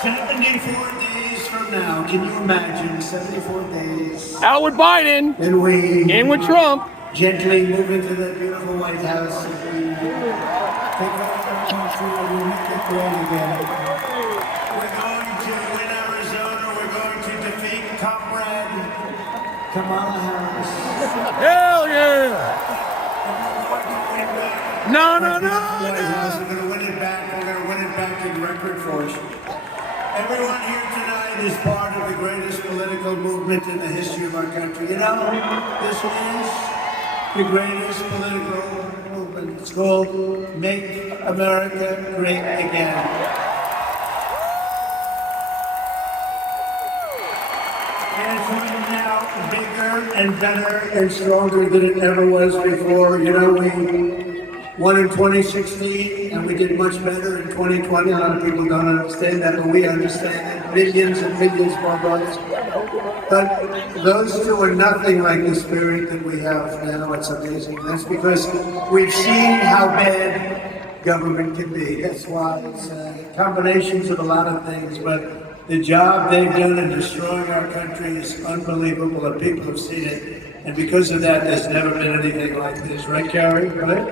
74 days from now, can you imagine 74 days? Out with Biden. And we in with Trump. Gently move into the beautiful White House and we take over the country and we make it great again. We're going to win Arizona. We're going to defeat Comrade Kamala Harris. Hell yeah! No, no, no, White House. no. We're going to win it back. We're going to win it back in record force. Everyone here tonight is part of the greatest political movement in the history of our country. You know, this is the greatest political movement. It's called Make America Great Again. And it's right now bigger and better and stronger than it ever was before. You know, we won in 2016 and we did much better in 2020. A lot of people don't understand that, but we understand it. Millions and millions more votes. But those two are nothing like the spirit that we have now. It's amazing. That's because we've seen how bad government can be. That's why it's combinations of a lot of things. But the job they've done in destroying our country is unbelievable, and people have seen it. And because of that, there's never been anything like this. Right, Carrie? Right?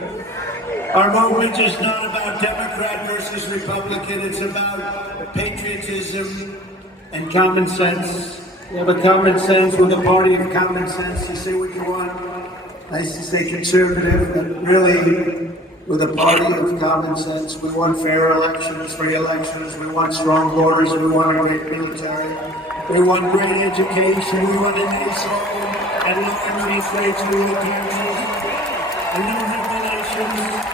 Our movement is not about Democrat versus Republican. It's about patriotism and common sense. We have a common sense. We're the party of common sense. You say what you want. Nice to say conservative, but really, we're the party of common sense. We want fair elections, free elections. We want strong borders. We want a great military. We want great education. We want a nice home and low interest rates. We want taxes and no regulations.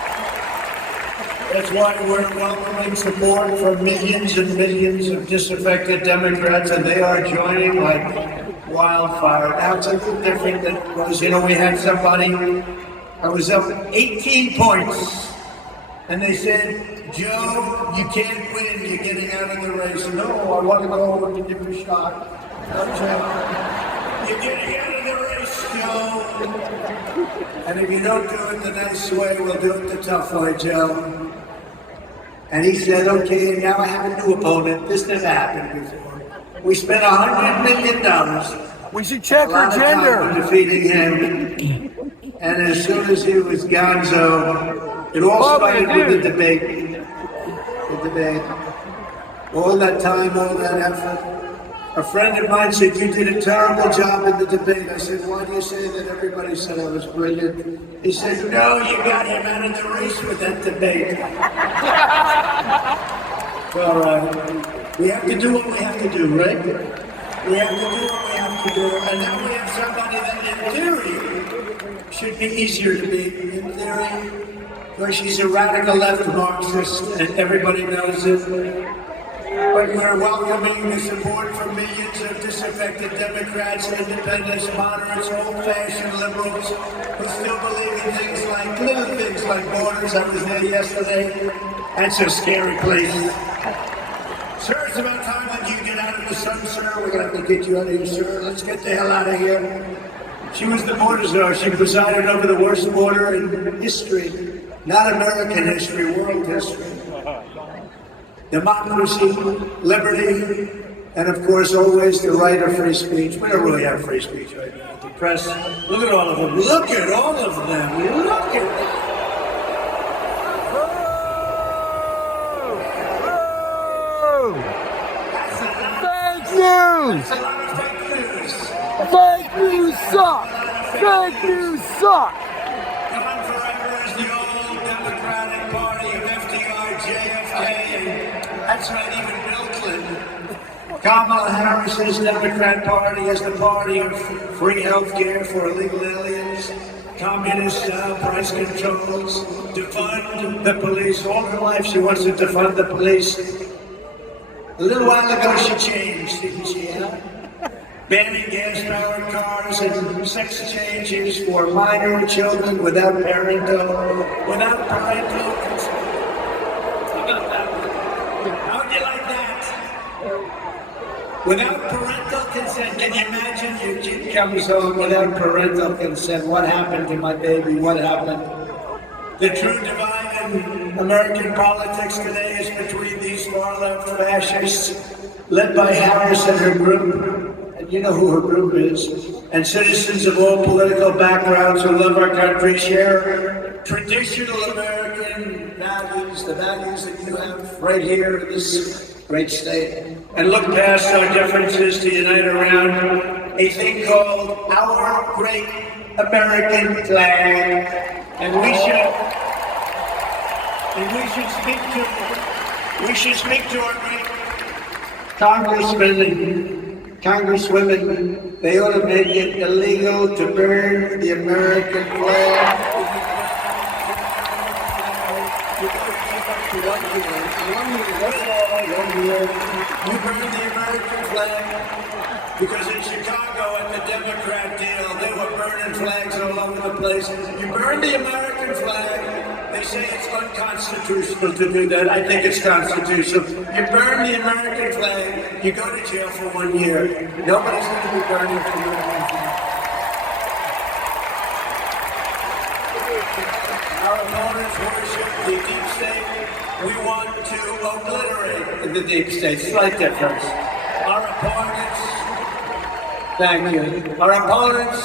That's why we're welcoming support from millions and millions of disaffected Democrats, and they are joining like wildfire. Now it's a little different than it was. You know, we had somebody, I was up 18 points, and they said, Joe, you can't win, you're getting out of the race. No, I want to go over and give it a shot. No, Joe, you're getting out of the race, Joe. And if you don't do it the nice way, we'll do it the tough way, Joe. And he said, okay, now I have a new opponent. This never happened before. We spent $100 million. We should check her gender. Defeating him. And as soon as he was gonzo, it all started with the debate. The debate. All that time, all that effort. A friend of mine said, you did a terrible job in the debate. I said, why do you say that? Everybody said I was brilliant. He said, no, you got him out of the race with that debate. All right. We have to do what we have to do, right? We have to do what we have to do. And now we have somebody that in theory should be easier to beat. In theory, where she's a radical left Marxist and everybody knows it. But we're welcoming the support from millions of disaffected Democrats, independents, moderates, old-fashioned liberals who still believe in things like little things like borders. I was there yesterday. That's a scary place. Sir, it's about time that you get out of the sun, sir. We're going to have to get you out of here, sir. Let's get the hell out of here. She was the border czar. She presided over the worst border in history. Not American history, world history. Democracy, liberty, and of course always the right of free speech. We don't really have free speech right now. The press, look at all of them. Look at all of them. Look at them. Fake news! That's a lot of fake news. Fake news suck! Fake news suck! Gone forever is the old Democratic Party of FDR, JFK, and that's not even Bill Clinton. Kamala Harris's Democrat Party is the party of free health care for illegal aliens, communist-style price controls, defund the police. All her life she wants to defund the police. A little while ago she changed, didn't she? Banning gas-powered cars and sex changes for minor children without parental consent. How would you like that? Without parental consent, can you imagine your kid comes home without parental consent? What happened to my baby? What happened? The true divide in American politics today is between these four far-left fascists, led by Harris and her group, and you know who her group is, and citizens of all political backgrounds who love our country, share traditional American values, the values that you have right here in this great state, and look past our differences to unite around a thing called our great American flag. And we should speak to our great congressmen and congresswomen. They ought to make it illegal to burn the American flag. You burn the American flag because in Chicago at the Democrat deal, they were burning flags all over the place. You burn the American flag. They say it's unconstitutional to do that. I think it's constitutional. You burn the American flag, you go to jail for 1 year. Nobody's going to be burning the American flag. Our opponents worship the deep state. We want to obliterate the deep state. Slight difference. Our opponents, thank you. Our opponents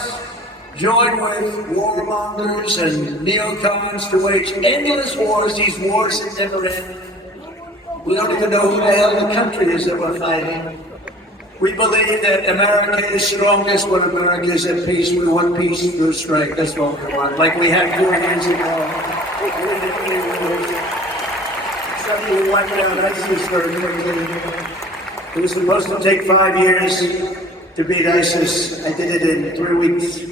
join with warmongers and neocons to wage endless wars. These wars that never end. We don't even know who the hell the country is that we're fighting. We believe that America is strongest when America is at peace. We want peace through strength. That's what we want. Like we had 4 years ago. We wiped out ISIS for a year. It was supposed to take 5 years to beat ISIS. I did it in 3 weeks. They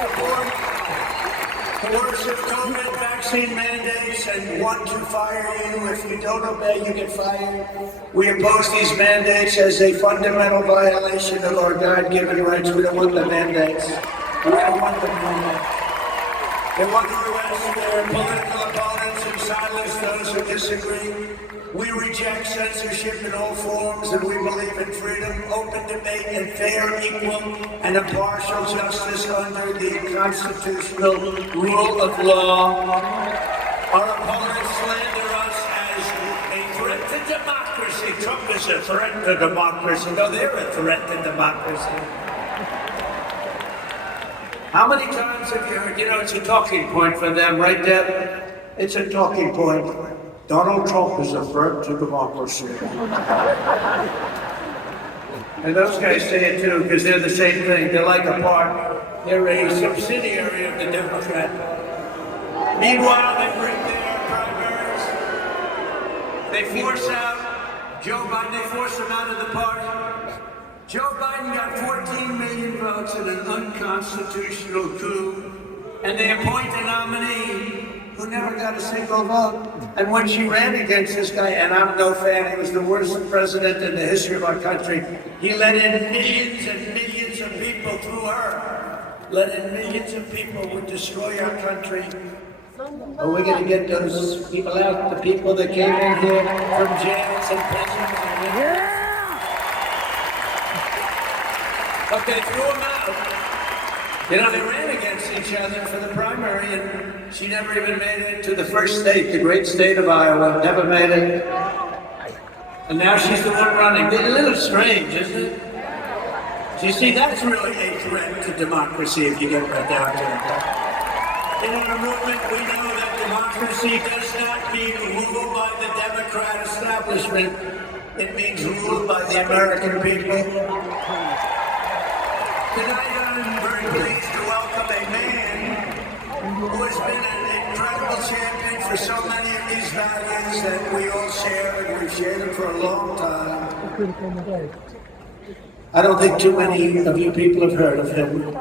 support coercive COVID vaccine mandates and want to fire you. If you don't obey, you get fired. We oppose these mandates as a fundamental violation of our God-given rights. We don't want the mandates. We don't want the mandates. They want to arrest their political opponents and silence those who disagree. We reject censorship in all forms, and we believe in freedom, open debate, and fair, equal, and impartial justice under the constitutional rule of law. Our opponents slander us as a threat to democracy. Trump is a threat to democracy. No, they're a threat to democracy. How many times have you heard, it's a talking point for them, right, Deb? It's a talking point. Donald Trump is a threat to democracy. And those guys say it too, because they're the same thing. They're like a part. They're a subsidiary of the Democrat. Meanwhile, they bring their primaries. They force out Joe Biden. They force him out of the party. Joe Biden got 14 million votes in an unconstitutional coup, and they appoint a nominee who never got a single vote. And when she ran against this guy, and I'm no fan, he was the worst president in the history of our country, he let in millions and millions of people through her. Let in millions of people would destroy our country. Are we going to get those people out, the people that came in here from jails and prisons? But they threw him out. They ran against each other for the primary, and she never even made it to the first state, the great state of Iowa. Never made it. And now she's the one running. It's a little strange, isn't it? So you see, that's really a threat to democracy if you get right down to it. In our movement, we know that democracy does not mean ruled by the Democrat establishment. It means ruled by the American people. Tonight, I'm very pleased to welcome a man who has been an incredible champion for so many of these values that we all share, and we've shared them for a long time. I don't think too many of you people have heard of him.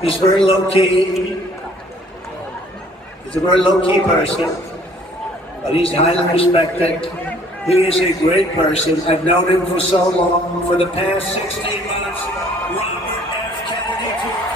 He's very low-key. He's a very low-key person, but he's highly respected. He is a great person. I've known him for so long. For the past 16 months, Robert F. Kennedy Jr.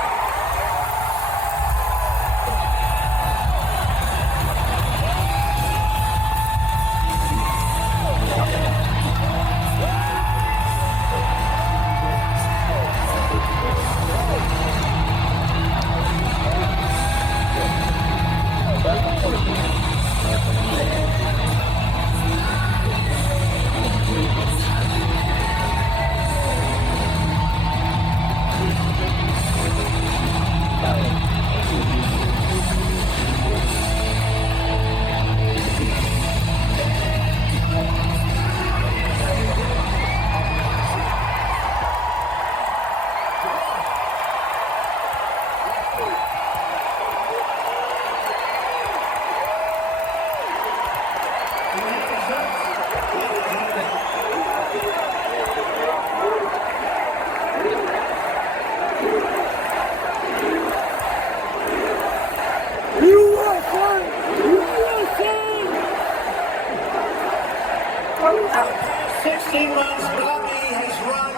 USA! USA! 16 months, Bobby has run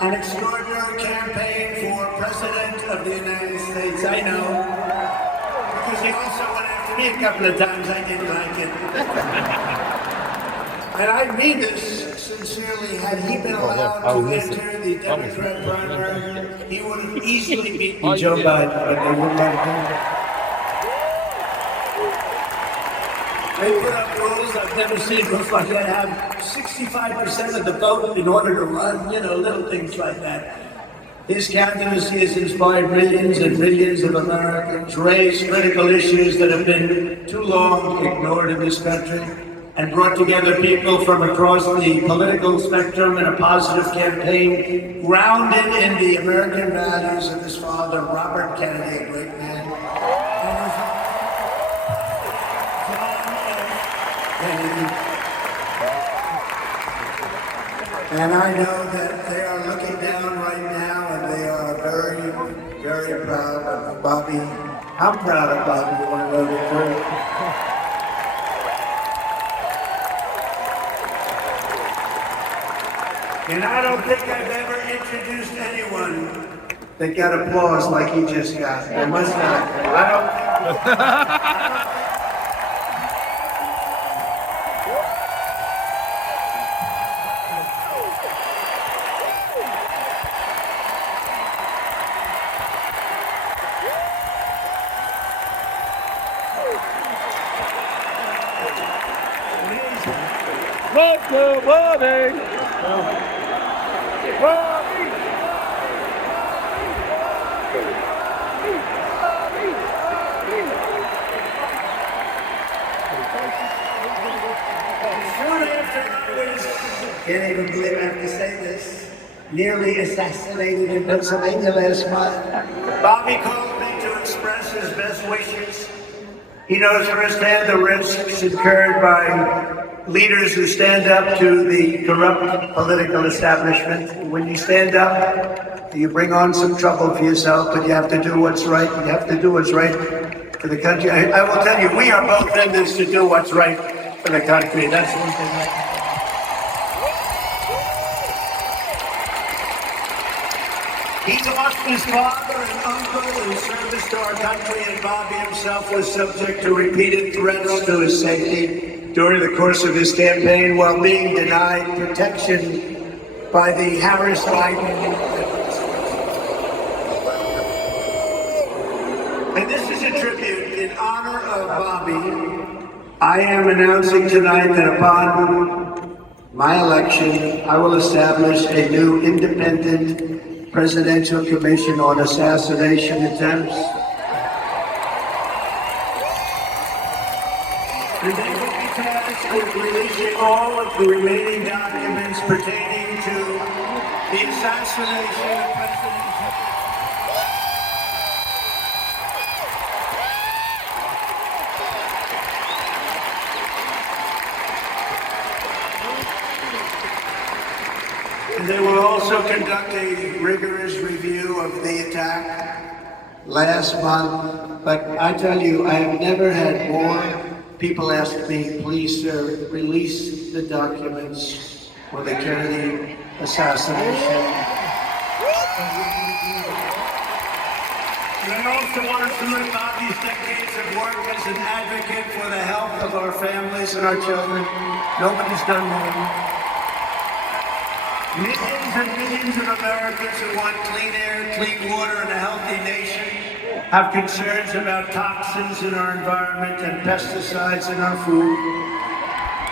an extraordinary campaign for President of the United States. I know, because he also went after me a couple of times. I didn't like it. And I mean this sincerely. Had he been allowed to enter the Democrat primary, he would have easily beaten Joe Biden, but they wouldn't let him. They put up rules I've never seen rules like that. Have 65% of the vote in order to run, little things like that. His candidacy has inspired millions and millions of Americans, raised critical issues that have been too long ignored in this country, and brought together people from across the political spectrum in a positive campaign grounded in the American values of his father, Robert Kennedy, a great man. And I know that they are looking down right now, and they are very, very proud of Bobby. I'm proud of Bobby. You want to know the truth? And I don't think I've ever introduced anyone that got applause like he just got. I must not. I don't. Love the Bobby! Soon after I was, can't even believe I have to say this, nearly assassinated in Pennsylvania last month, Bobby called me to express his best wishes. He knows firsthand the risks incurred by leaders who stand up to the corrupt political establishment. When you stand up, you bring on some trouble for yourself, but you have to do what's right. You have to do what's right for the country. I will tell you, we are both in this to do what's right for the country. That's one thing. He lost his father and uncle in service to our country, and Bobby himself was subject to repeated threats to his safety during the course of his campaign, while being denied protection by the Harris-Biden. And this is a tribute in honor of Bobby. I am announcing tonight that upon my election, I will establish a new independent Presidential Commission on Assassination Attempts. And they will be tasked with releasing all of the remaining documents pertaining to the assassination of President Trump. And they will also conduct a rigorous review of the attack last month. But I tell you, I have never had more people ask me, please, sir, release the documents for the Kennedy assassination. And I also want to salute Bobby's decades of work as an advocate for the health of our families and our children. Nobody's done more. Millions and millions of Americans who want clean air, clean water, and a healthy nation have concerns about toxins in our environment and pesticides in our food.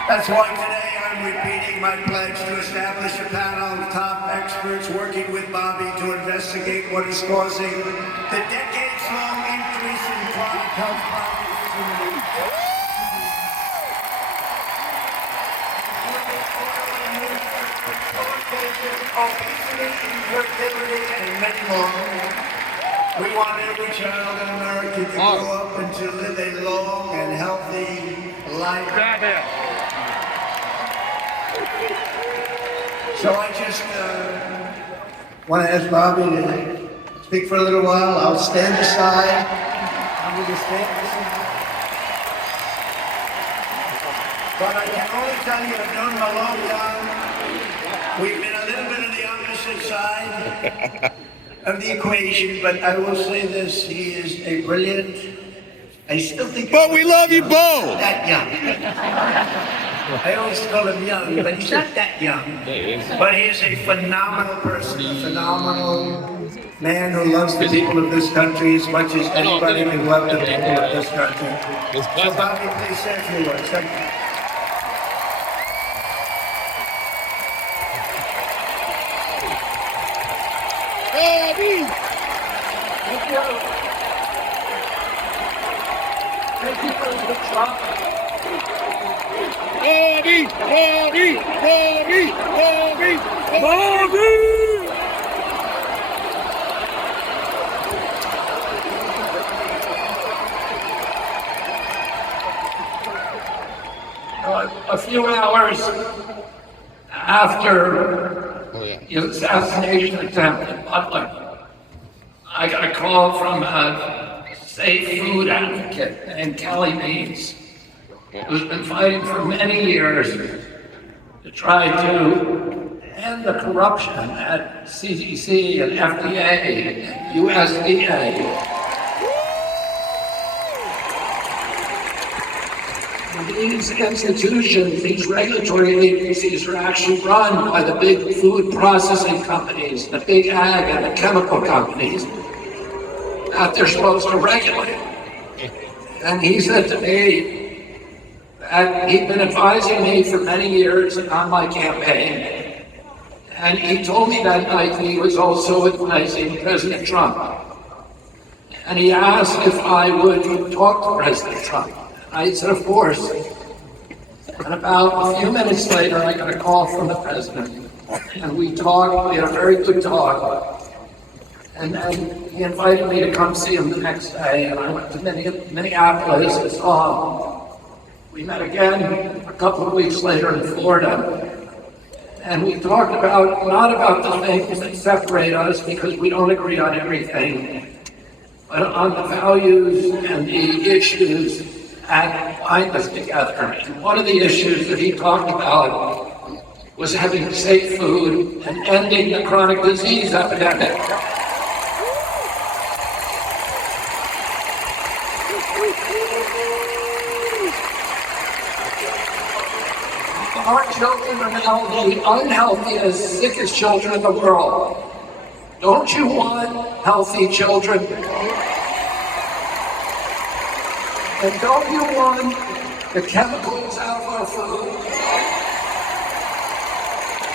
That's why today I'm repeating my pledge to establish a panel of top experts working with Bobby to investigate what is causing the decades-long increase in chronic health problems in the nation. Obesity, infertility, and many more. We want every child in America to grow up and to live a long and healthy life. So I just want to ask Bobby to speak for a little while. I'll stand aside. I'm going to stand aside. But I can only tell you, I've known him a long time. We've been a little bit on the opposite side of the equation, but I will say this, he is a brilliant, I still think... But we love you both! That young. I always call him young, but he's not that young. But he is a phenomenal person, a phenomenal man who loves the people of this country as much as anybody can love the people of this country. So Bobby, please say a few words. Thank you. Eddie! Thank you. Thank you for the job. Bobby! Bobby! Bobby! Bobby! Bobby! A few hours after his assassination attempt in Butler, I got a call from a safe food advocate named Kelly Means, who's been fighting for many years to try to end the corruption at CDC and FDA and USDA. These institutions, these regulatory agencies are actually run by the big food processing companies, the big ag and the chemical companies that they're supposed to regulate. And he said to me that he'd been advising me for many years on my campaign. And he told me that night he was also advising President Trump. And he asked if I would talk to President Trump. I said, of course. And about a few minutes later, I got a call from the president. And we talked, we had a very good talk. And then he invited me to come see him the next day. And I went to Minneapolis and saw him. We met again a couple of weeks later in Florida. And we talked about, not about the things that separate us because we don't agree on everything, but on the values and the issues that bind us together. And one of the issues that he talked about was having safe food and ending the chronic disease epidemic. Our children are now the unhealthiest, sickest children in the world. Don't you want healthy children? And don't you want the chemicals out of our food?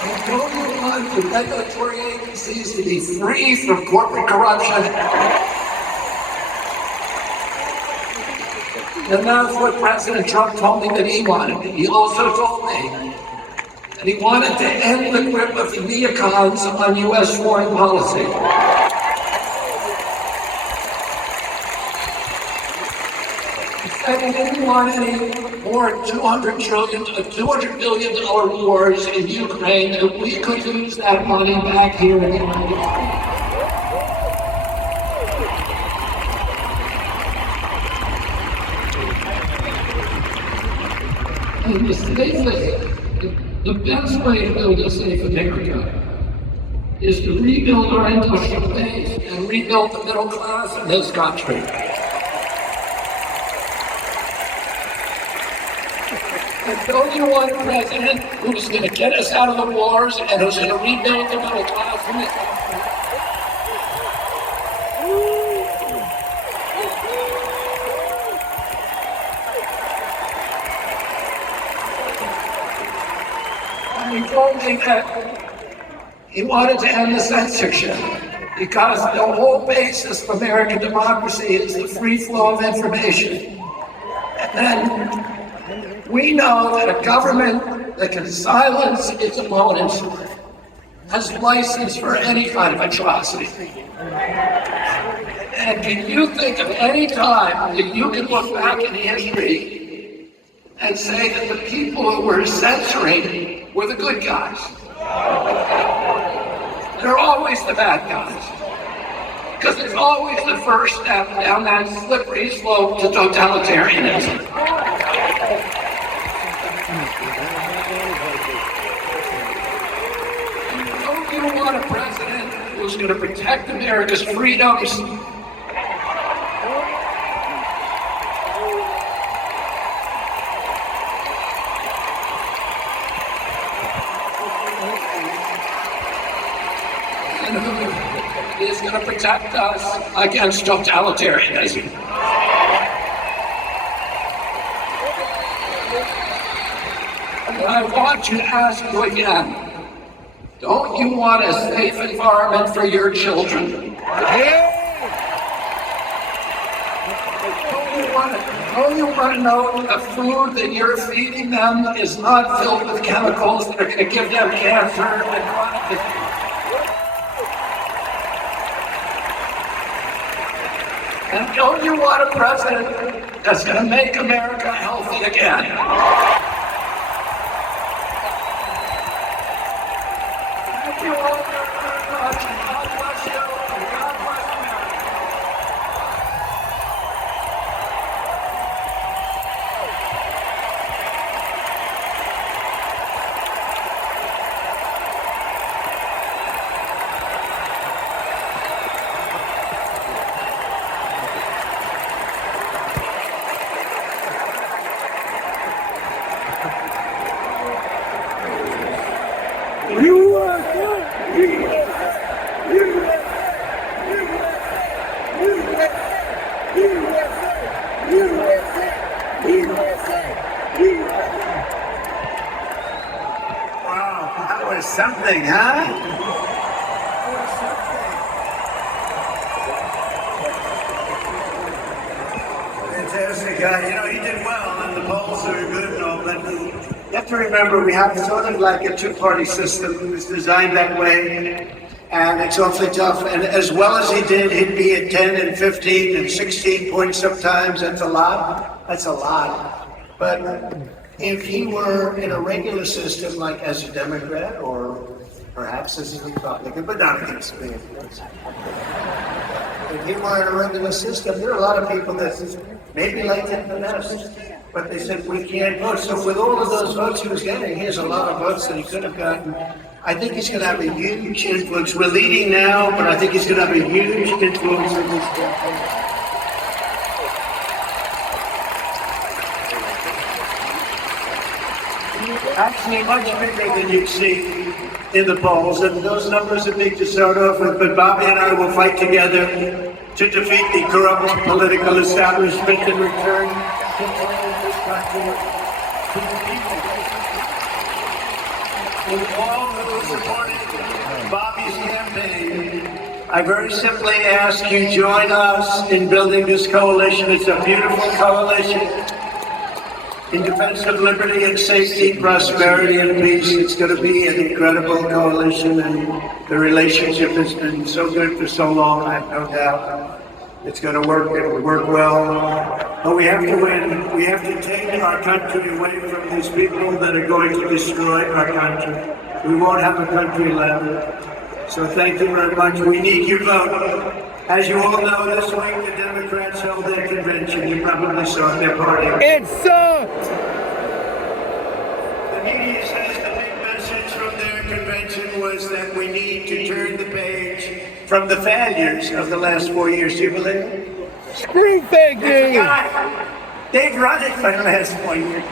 And don't you want the regulatory agencies to be free from corporate corruption? And that's what President Trump told me that he wanted. He also told me that he wanted to end the grip of the neocons on U.S. foreign policy. And he didn't want any more $200 billion wars in Ukraine, and we could use that money back here in the United States. And the best way to build a safe America is to rebuild our industrial base and rebuild the middle class in this country. And don't you want a president who's going to get us out of the wars and who's going to rebuild the middle class in this country? And he told me that he wanted to end the censorship because the whole basis of American democracy is the free flow of information. And then we know that a government that can silence its opponents has license for any kind of atrocity. And can you think of any time that you can look back in history and say that the people who were censoring were the good guys? They're always the bad guys. Because it's always the first step down that slippery slope to totalitarianism. Don't you want a president who's going to protect America's freedoms? And who is going to protect us against totalitarianism? I want you to ask you again, don't you want a safe environment for your children? Don't you want to know the food that you're feeding them is not filled with chemicals that are going to give them cancer and chronic disease? And don't you want a president that's going to make America healthy again? Thank you all very much. God bless you. And God bless America. Wow, that was something, huh? Fantastic guy. You know, he did well, and the polls are good and all, but you have to remember we have sort of like a two-party system. It was designed that way, and it's awfully tough. And as well as he did, he'd be at 10 and 15 and 16 points sometimes. That's a lot. That's a lot. But if he were in a regular system, like as a Democrat or perhaps as a Republican, but not against me, of course. If he were in a regular system, there are a lot of people that maybe like him the best, but they said we can't vote. So with all of those votes he was getting, he has a lot of votes that he could have gotten. I think he's going to have a huge influence. We're leading now, but I think he's going to have a huge influence in this campaign. Actually, much bigger than you'd see in the polls, and those numbers are big to start off with, but Bobby and I will fight together to defeat the corrupt political establishment and return control of this country to the people. And all who supported Bobby's campaign, I very simply ask you join us in building this coalition. It's a beautiful coalition. In defense of liberty and safety, prosperity and peace, it's going to be an incredible coalition, and the relationship has been so good for so long, I have no doubt. It's going to work, it will work well, but we have to win. We have to take our country away from these people that are going to destroy our country. We won't have a country left. So thank you very much. We need your vote. As you all know, this week the Democrats held their convention. You probably saw their party. It sucked! The media says the big message from their convention was that we need to turn the page from the failures of the last 4 years. Do you believe it? Screw fake news! They've run it for the last 4 years.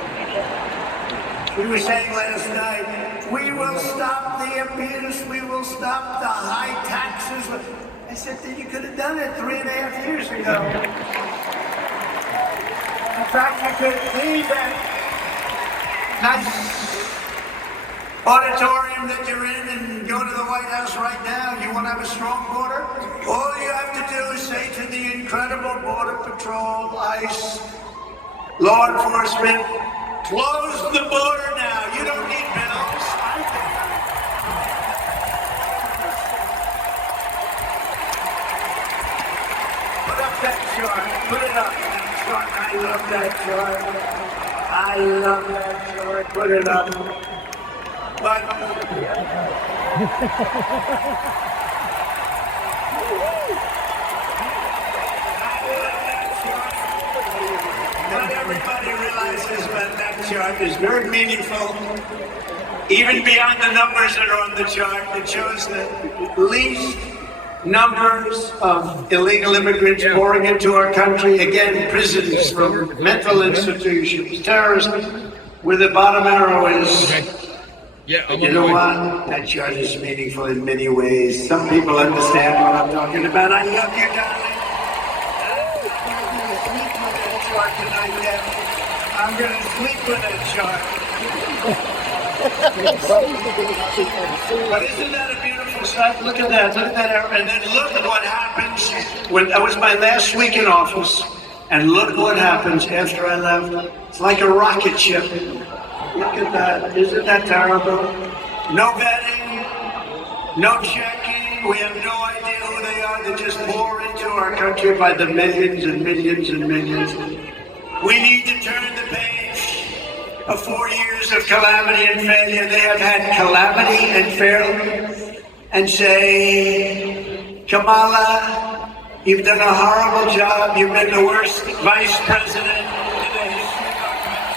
We were saying last night, we will stop the abuse, we will stop the high taxes. I said that you could have done it 3.5 years ago. In fact, you could leave that nice auditorium that you're in and go to the White House right now. You want to have a strong border? All you have to do is say to the incredible Border Patrol, ICE, law enforcement, close the border now. You don't need bills. Put up that chart. Put it up. That chart. I love that chart. I love that chart. Put it up. But not everybody realizes, but that chart is very meaningful. Even beyond the numbers that are on the chart, it shows the least numbers of illegal immigrants pouring into our country. Again, prisons from mental institutions, terrorism, where the bottom arrow is. You know what? That chart is meaningful in many ways. Some people understand what I'm talking about. I love you, darling. I'm going to sleep with that chart. But isn't that a beautiful sight? Look at that. Look at that arrow. And then look at what happens when that was my last week in office. And look what happens after I left. It's like a rocket ship. Look at that. Isn't that terrible? No vetting, no checking. We have no idea who they are. They just pour into our country by the millions and millions and millions. We need to turn the page of 4 years of calamity and failure. They have had calamity and failure and say, Kamala, you've done a horrible job. You've been the worst vice president in the history of our country.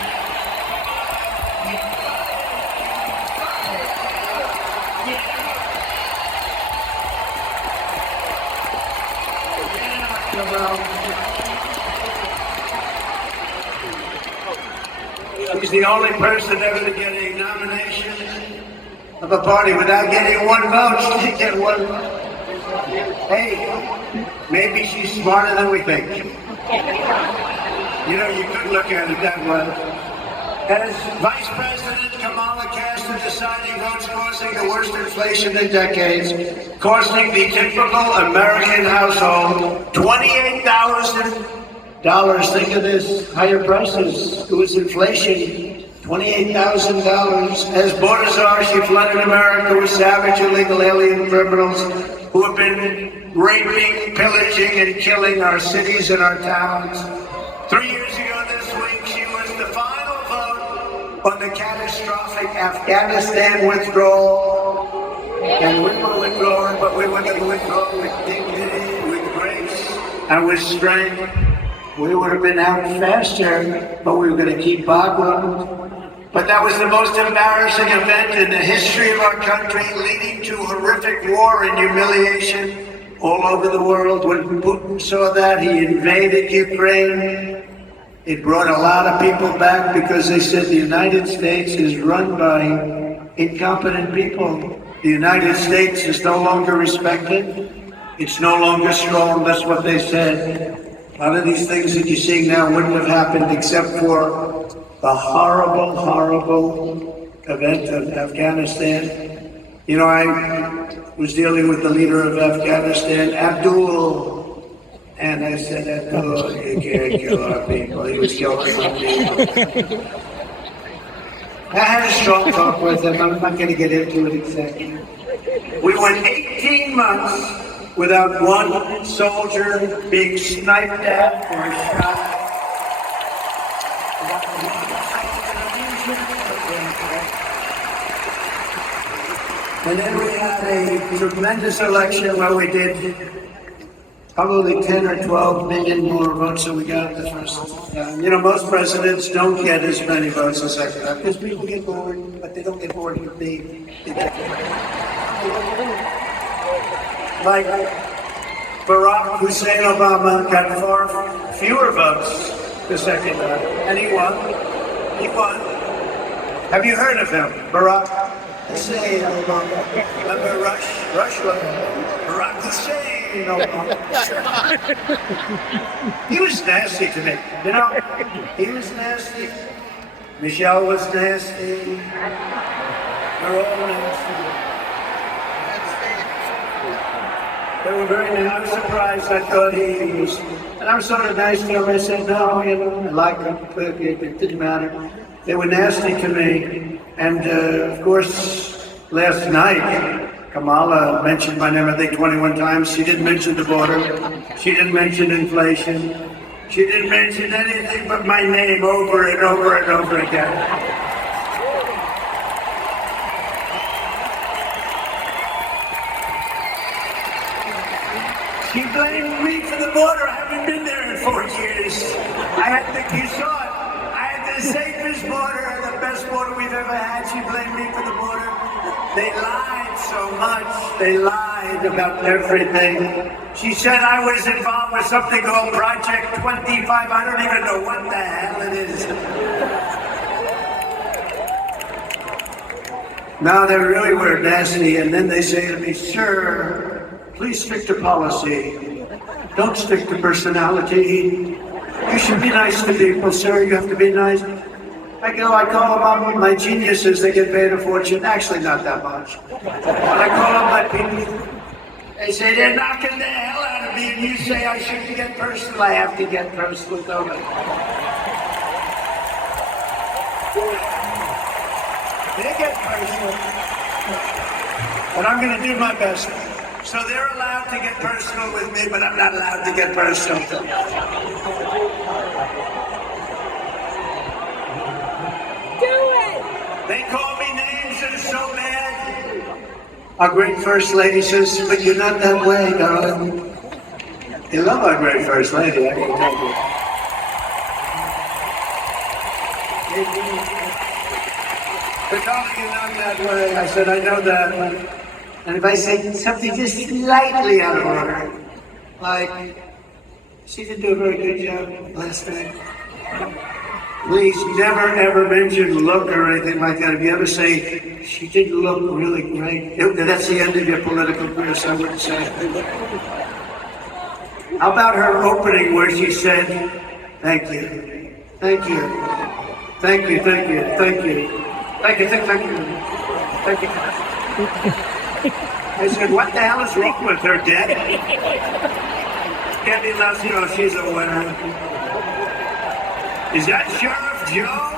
He's the only person ever to get a nomination of a party without getting one vote. She didn't get one vote. Hey, maybe she's smarter than we think. You know, you could look at it that way. As Vice President, Kamala cast the deciding votes, causing the worst inflation in decades, costing the typical American household $28,000. Think of this, higher prices. It was inflation, $28,000. As borders are, she flooded America with savage illegal alien criminals who have been raping, pillaging, and killing our cities and our towns. 3 years ago this week, she was the final vote on the catastrophic Afghanistan withdrawal. And we were withdrawing, but we were going to withdraw with dignity, with grace, and with strength. We would have been out faster, but we were going to keep boggling. But that was the most embarrassing event in the history of our country, leading to horrific war and humiliation all over the world. When Putin saw that, he invaded Ukraine. It brought a lot of people back because they said the United States is run by incompetent people. The United States is no longer respected. It's no longer strong. That's what they said. A lot of these things that you're seeing now wouldn't have happened except for the horrible, horrible event of Afghanistan. You know, I was dealing with the leader of Afghanistan, Abdul, and I said, Abdul, you can't kill our people. He was killing some people. I had a strong talk with him. I'm not going to get into it exactly. We went 18 months without one soldier being sniped at or shot. And then we had a tremendous election where we did probably 10 or 12 million more votes than we got the first time. You know, most presidents don't get as many votes as I got because people get bored, but they don't get bored with me. Like Barack Hussein Obama got far fewer votes the second time, and he won. He won. Have you heard of him, Barack Hussein Obama? Remember Russia? Barack Hussein Obama. He was nasty to me, you know. He was nasty. Michelle was nasty. They're all nasty. They were very nice. I was surprised. I thought he was, and I was sort of nice to them. I said, no, you know, I like them. It didn't matter. They were nasty to me. And of course, last night, Kamala mentioned my name, I think, 21 times. She didn't mention the border. She didn't mention inflation. She didn't mention anything but my name over and over and over again. She blamed me for the border. I haven't been there in 4 years. You saw it. I had the safest border, the best border we've ever had. She blamed me for the border. They lied so much. They lied about everything. She said I was involved with something called Project 25. I don't even know what the hell it is. No, they really were nasty. And then they say to me, sir, please stick to policy. Don't stick to personality. You should be nice to people, sir. You have to be nice. I call them up, my geniuses, they get paid a fortune. Actually, not that much. But I call up my people. They say they're knocking the hell out of me, and you say I shouldn't get personal. I have to get personal, don't I? They get personal. But I'm going to do my best. So they're allowed to get personal with me, but I'm not allowed to get personal. They call me names that are so bad. Our great First Lady says, but you're not that way, darling. You love our great First Lady, I can tell you. But darling, you're not that way. I said, I know that. And if I say something just slightly out of order, like, she didn't do a very good job last night. Please never ever mention look or anything like that. If you ever say, she didn't look really great, that's the end of your political career, so I wouldn't say. How about her opening where she said, thank you, thank you, thank you, thank you, thank you, thank you, thank you, thank you. I said, what the hell is wrong with her, Dad? Candy Lacio, she's a winner. Is that Sheriff Joe?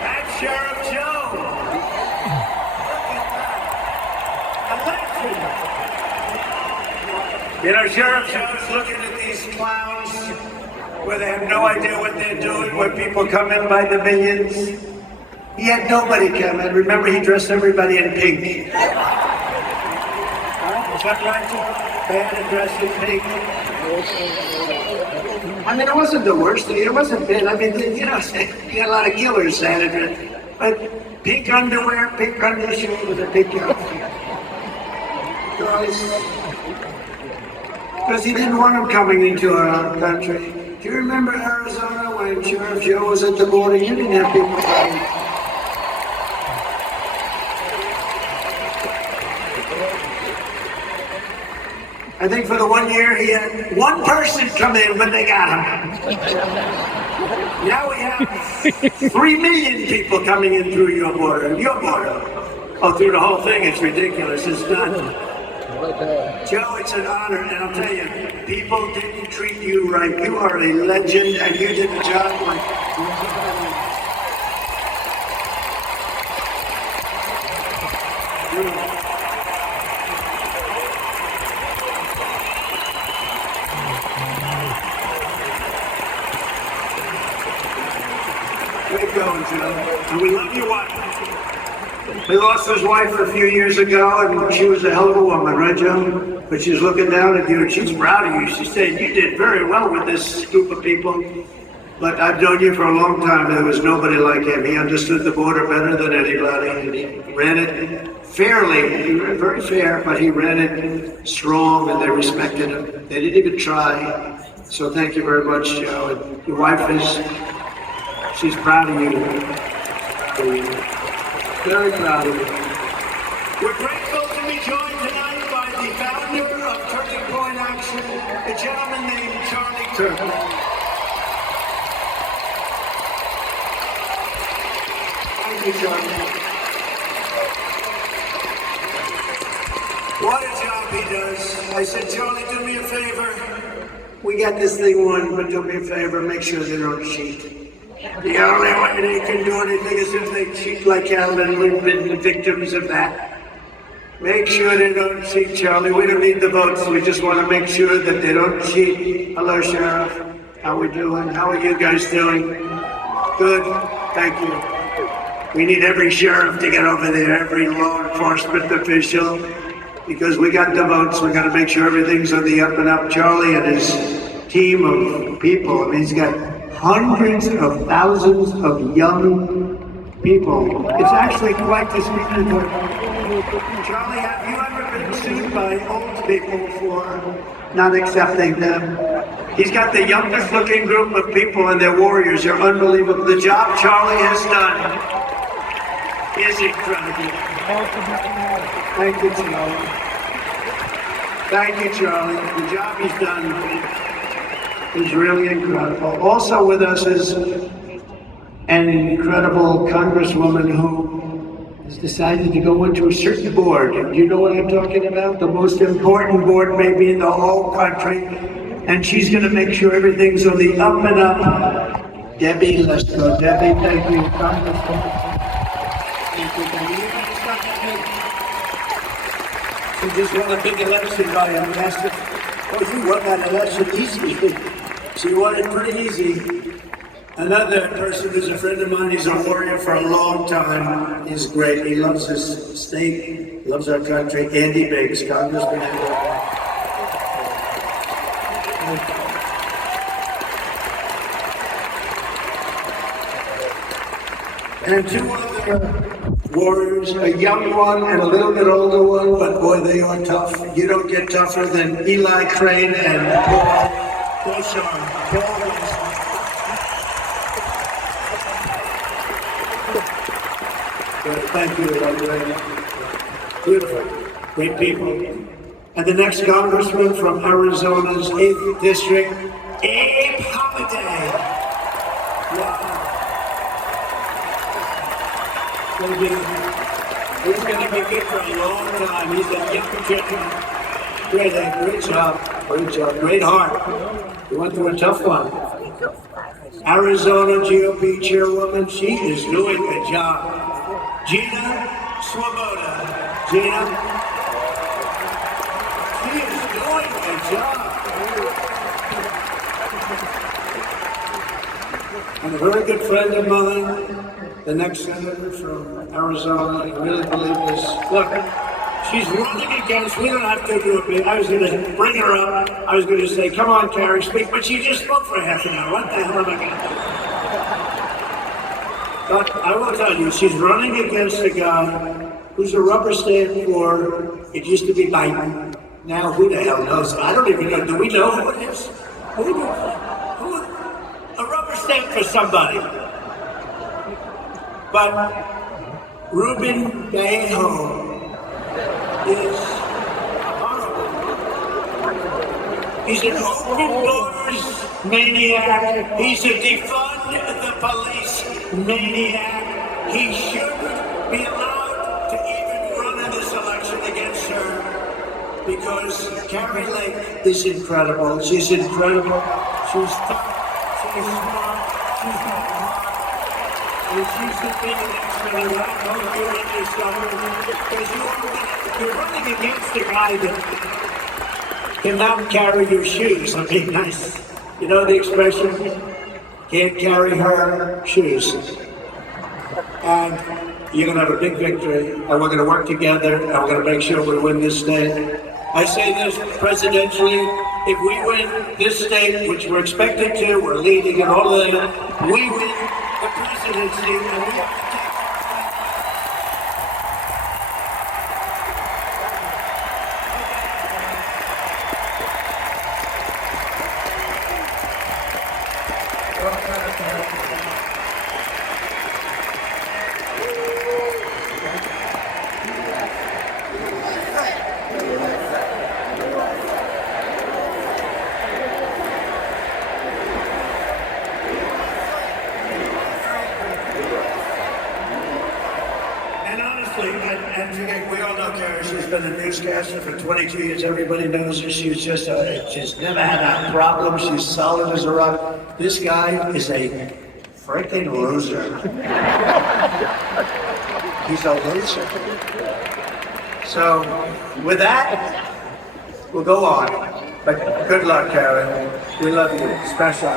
That's Sheriff Joe. You know, Sheriff Joe's looking at these clowns where they have no idea what they're doing, when people come in by the millions. He had nobody come in. Remember, he dressed everybody in pink. Is that right, Joe? They had to dress in pink. I mean, it wasn't the worst thing. It wasn't bad. I mean, you know, you had a lot of killers that had it. But pink underwear, pink undershirt with a pink outfit. Because he didn't want them coming into our country. Do you remember Arizona when Sheriff Joe was at the border? You didn't have people coming. I think for the 1 year he had one person come in when they got him. Now we have 3 million people coming in through your border. Oh, through the whole thing, it's ridiculous. It's not. Joe, it's an honor, and I'll tell you, people didn't treat you right. You are a legend, and you did the job like. Great going, Joe. And we love your wife. He lost his wife a few years ago, and she was a hell of a woman, right, Joe? But she's looking down at you, and she's proud of you. She's saying, you did very well with this group of people. But I've known you for a long time. There was nobody like him. He understood the border better than anybody. And he ran it fairly. He ran very fair, but he ran it strong, and they respected him. They didn't even try. So thank you very much, Joe. And your wife she's proud of you. Very proud of you. We're grateful to be joined tonight by the founder of Turning Point Action, a gentleman named Charlie Turner. Thank you, Charlie. What a job he does. I said, Charlie, do me a favor. We got this thing won, but do me a favor, make sure they don't cheat. The only way they can do anything is if they cheat like hell, and we've been victims of that. Make sure they don't cheat, Charlie. We don't need the votes. We just want to make sure that they don't cheat. Hello, Sheriff. How we doing? How are you guys doing? Good. Thank you. We need every sheriff to get over there, every law enforcement official, because we got the votes. We got to make sure everything's on the up and up. Charlie and his team of people. I mean, he's got hundreds of thousands of young people. It's actually quite discriminatory. Charlie, have you ever been sued by old people for not accepting them? He's got the youngest looking group of people, and they're warriors. They're unbelievable. The job Charlie has done is incredible. Thank you, Charlie. Thank you, Charlie. The job he's done is really incredible. Also with us is an incredible congresswoman who has decided to go into a certain board. And you know what I'm talking about? The most important board maybe in the whole country. And she's going to make sure everything's on the up and up. Debbie, let's go. Debbie, thank you. Congresswoman. Thank you, Debbie. You just won a big election by a massive. Oh, you won that election easy. So you won it pretty easy. Another person who's a friend of mine, he's a warrior for a long time. He's great. He loves his state, loves our country. Andy Biggs, Congressman. And two other warriors, a young one and a little bit older one, but boy, they are tough. You don't get tougher than Eli Crane and Paul Gosar. Thank you, beautiful, great people. And the next congressman from Arizona's 8th District, Abe Holiday. Wow. He's going to be good for a long time. He's a young gentleman. Great job, great heart. He went through a tough one. Arizona GOP chairwoman, she is doing a job. Gina Swoboda. Gina, she is doing a job. And a very good friend of mine, the next senator from Arizona, I really believe this. Look, she's running against, we don't have to do it. I was going to bring her up. I was going to say, come on, Carrie, speak. But she just spoke for half an hour. What the hell am I going to do? But I will tell you, she's running against a guy who's a rubber stamp for, it used to be Biden. Now, who the hell knows? I don't even know. Do we know who it is? Who? A rubber stamp for somebody. But Ruben Vallejo is horrible. He's an open doors maniac. He's a defund the police maniac. He shouldn't be allowed to even run in this election against her because Carrie Lake is incredible. She's incredible. She's tough. She's smart. She's got heart. And she's the thing that's going to help you in this government because you're running against a guy that cannot carry your shoes. I mean, nice. You know the expression? Can't carry her shoes. And you're going to have a big victory, and we're going to work together, and we're going to make sure we win this state. I say this presidentially, if we win this state, which we're expected to, we're leading and all of that, we win the presidency, and we have to take. We all know Carrie. She's been a newscaster for 22 years. Everybody knows her. She's never had a problem. She's solid as a rock. This guy is a Freaking loser. He's a loser. So, with that, we'll go on. But good luck, Karen. We love you. Special.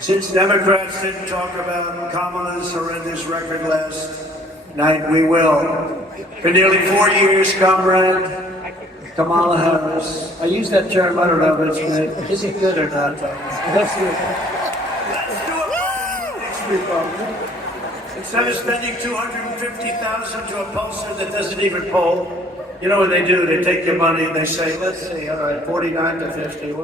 Since Democrats didn't talk about Kamala's horrendous record last night, we will. For nearly 4 years, comrade Kamala Harris. I use that term, I don't know if it's is it good or not? Let's do it. Let's do it next week, folks. Instead of spending $250,000 to a pollster that doesn't even poll, you know what they do? They take your money and they say, let's see, all right, 49 to 50.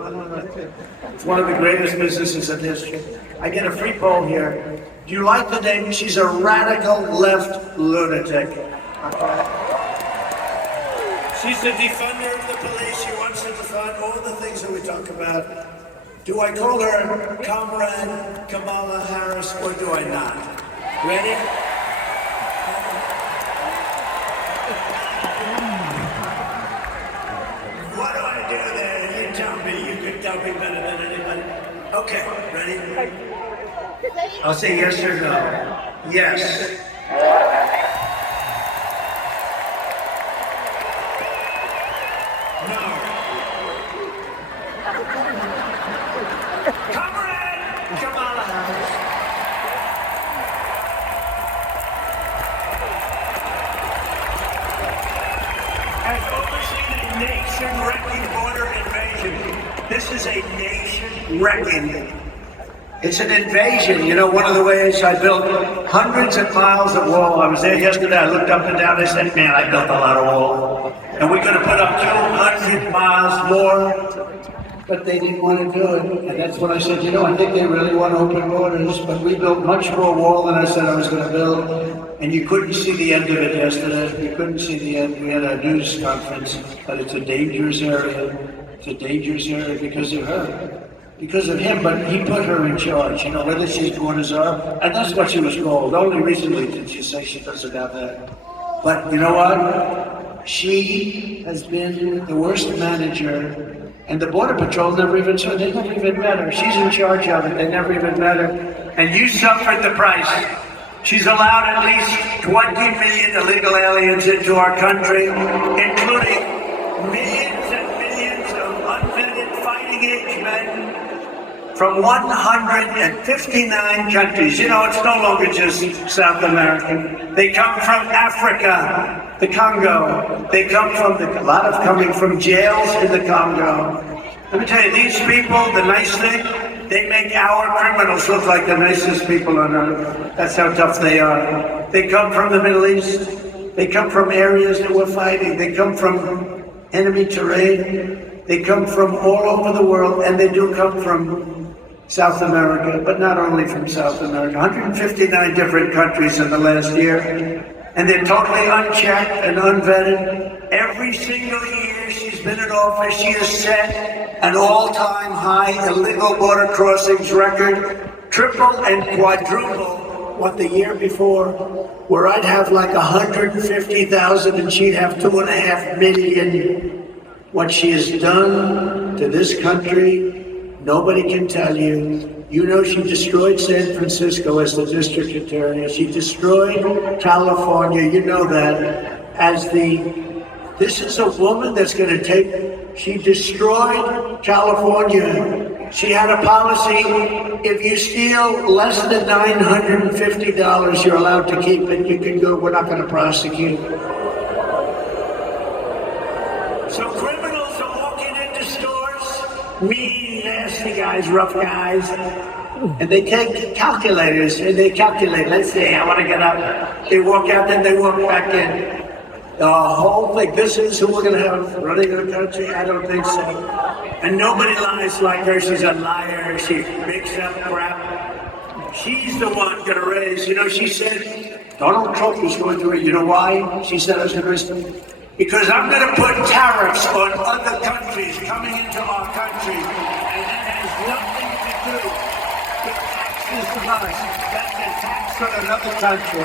It's one of the greatest businesses in history. I get a free poll here. Do you like the name? She's a radical left lunatic. She's the defender of the police. She wants to defend all the things that we talk about. Do I call her Comrade Kamala Harris or do I not? Ready? What do I do there? You tell me. You can tell me better than anybody. Okay, ready? I'll say yes or no. Yes. Nation-wrecking border invasion. This is a nation-wrecking. It's an invasion. You know, one of the ways I built hundreds of miles of wall. I was there yesterday. I looked up and down. I said, man, I built a lot of wall. And we're going to put up 200 miles more. But they didn't want to do it. And that's when I said, you know, I think they really want to open borders. But we built much more wall than I said I was going to build. And you couldn't see the end of it yesterday. You couldn't see the end. We had a news conference, but it's a dangerous area. It's a dangerous area because of her, because of him. But he put her in charge. You know, whether she's borders are, and that's what she was called. Only recently did she say she doesn't have that. But you know what? She has been the worst manager. And the Border Patrol never even saw, they never even met her. She's in charge of it, they never even met her. And you suffered the price. She's allowed at least 20 million illegal aliens into our country, including millions and millions of unvetted fighting age men from 159 countries. You know, it's no longer just South America. They come from Africa. The Congo. They come from a lot of coming from jails in the Congo. Let me tell you, these people, the nice thing, they make our criminals look like the nicest people on earth. That's how tough they are. They come from the Middle East. They come from areas that we're fighting. They come from enemy terrain. They come from all over the world, and they do come from South America, but not only from South America. 159 different countries in the last year. And they're totally unchecked and unvetted. Every single year she's been in office, she has set an all-time high illegal border crossings record, triple and quadruple what the year before, where I'd have like 150,000 and she'd have 2.5 million. What she has done to this country, nobody can tell you. You know, she destroyed San Francisco as the district attorney. She destroyed California. You know that. This is a woman that's going to take, she destroyed California. She had a policy, if you steal less than $950, you're allowed to keep it. You can go, we're not going to prosecute. So criminals are walking into stores, mean, nasty guys, rough guys, and they take calculators and they calculate, let's say, I want to get up. They walk out, then they walk back in. The whole thing, this is who we're going to have running the country? I don't think so. And nobody lies like her. She's a liar. She makes up crap. She's the one going to raise. You know, she said, Donald Trump is going to raise. You know why? She said, I was going to raise. Because I'm going to put tariffs on other countries coming into our country. And that has nothing to do with taxes on us. That's a tax on another country.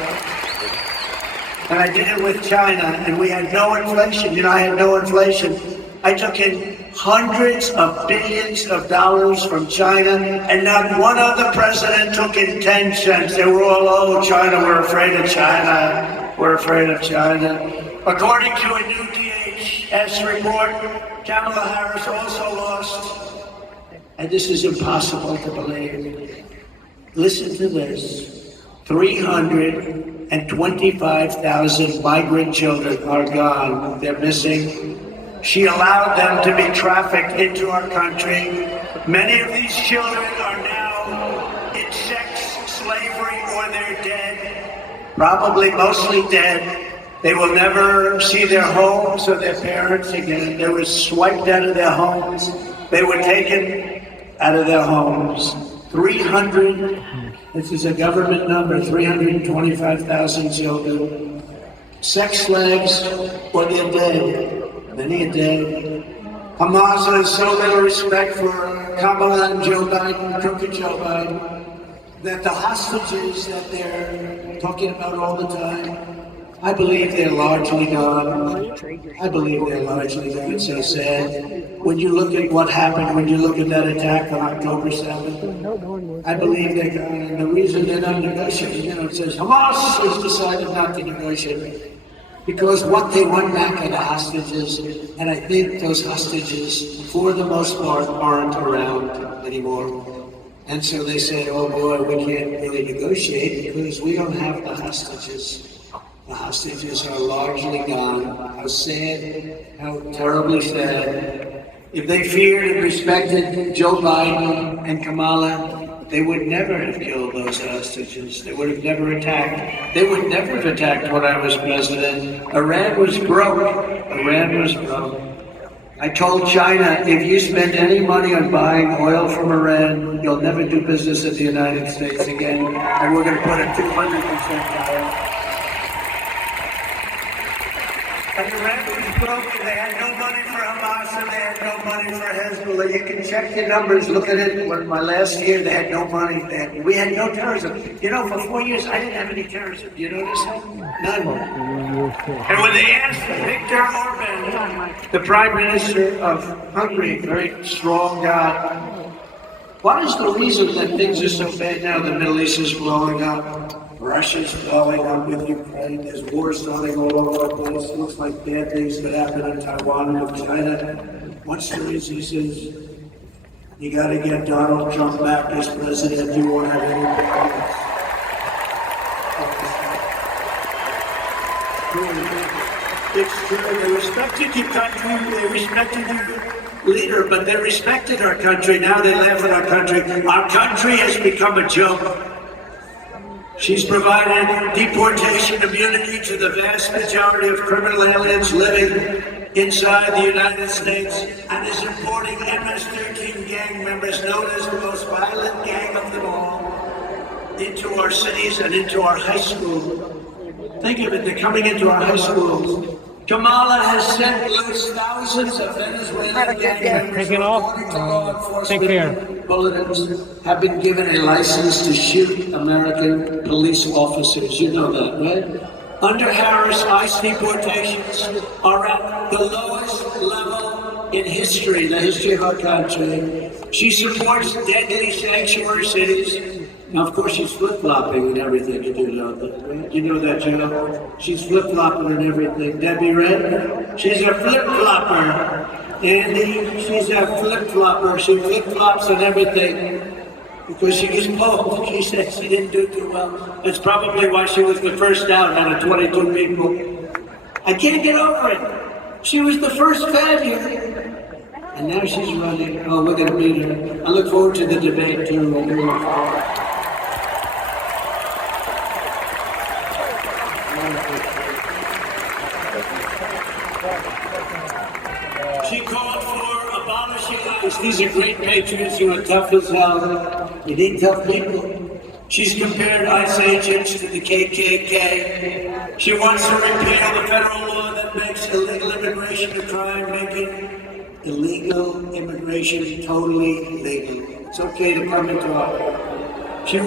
And I did it with China, and we had no inflation. You know, I had no inflation. I took in hundreds of billions of dollars from China, and not one other president took in 10 cents. They were all, oh, China, we're afraid of China. We're afraid of China. According to a new DHS report, Kamala Harris also lost, and this is impossible to believe. Listen to this. 325,000 migrant children are gone. They're missing. She allowed them to be trafficked into our country. Many of these children are now in sex slavery or they're dead. Probably mostly dead. They will never see their homes or their parents again. They were swiped out of their homes. They were taken out of their homes. 300, this is a government number, 325,000 children. Sex slaves or they're dead. Many are dead. Hamas has so little respect for Kamala and Joe Biden, crooked Joe Biden, that the hostages that they're talking about all the time, I believe they're largely gone. I believe they're largely gone. It's so sad. When you look at what happened, when you look at that attack on October 7th, I believe they're gone. And the reason they're not negotiating, it says Hamas has decided not to negotiate. Because what they want back are the hostages, and I think those hostages, for the most part, aren't around anymore. And so they said, oh boy, we can't really negotiate because we don't have the hostages. The hostages are largely gone. How sad, how terribly sad. If they feared and respected Joe Biden and Kamala, they would never have killed those hostages. They would have never attacked. They would never have attacked when I was president. Iran was broke. Iran was broke. I told China, if you spend any money on buying oil from Iran, you'll never do business in the United States again. And we're going to put a 200% tariff. And Iran was broke, and they had no money for Hamas, and they had no money for Hezbollah. You can check the numbers, look at it. When my last year, they had no money. We had no terrorism. You know, for 4 years, I didn't have any terrorism. You notice that? None. And when they asked Viktor Orban, the Prime Minister of Hungary, very strong guy, what is the reason that things are so bad now? The Middle East is blowing up. Russia's blowing up with Ukraine. There's war starting all over the place. It looks like bad things could happen in Taiwan and China. What's the reason? He says, you got to get Donald Trump back as president. You won't have any problems. It's true. They respected your country. They respected your leader, but they respected our country. Now they laugh at our country. Our country has become a joke. She's provided deportation immunity to the vast majority of criminal aliens living inside the United States and is importing MS-13 gang members, known as the most violent gang of them all, into our cities and into our high schools. Think of it, they're coming into our high schools. Kamala has sent loose thousands of Venezuelan gang members who, according to law enforcement bulletins, have been given a license to shoot American police officers. You know that, right? Under Harris, ICE deportations are at the lowest level in history, the history of our country. She supports deadly sanctuary cities. Now, of course, she's flip-flopping and everything. You do know that, right? You know that, Joe? She's flip-flopping and everything. Debbie Red? She's a flip-flopper. Andy, she's a flip-flopper. She flip-flops and everything. Because she was bold. She said she didn't do too well. That's probably why she was the first out of 22 people. I can't get over it. She was the first failure. And now she's running. Oh, we're going to meet her. I look forward to the debate, too. She called for abolishing ICE. These are great patriots who are tough as hell. You need tough people. She's compared ICE agents to the KKK. She wants to repeal the federal law that makes illegal immigration a crime, making illegal immigration totally legal. It's okay to come into our. She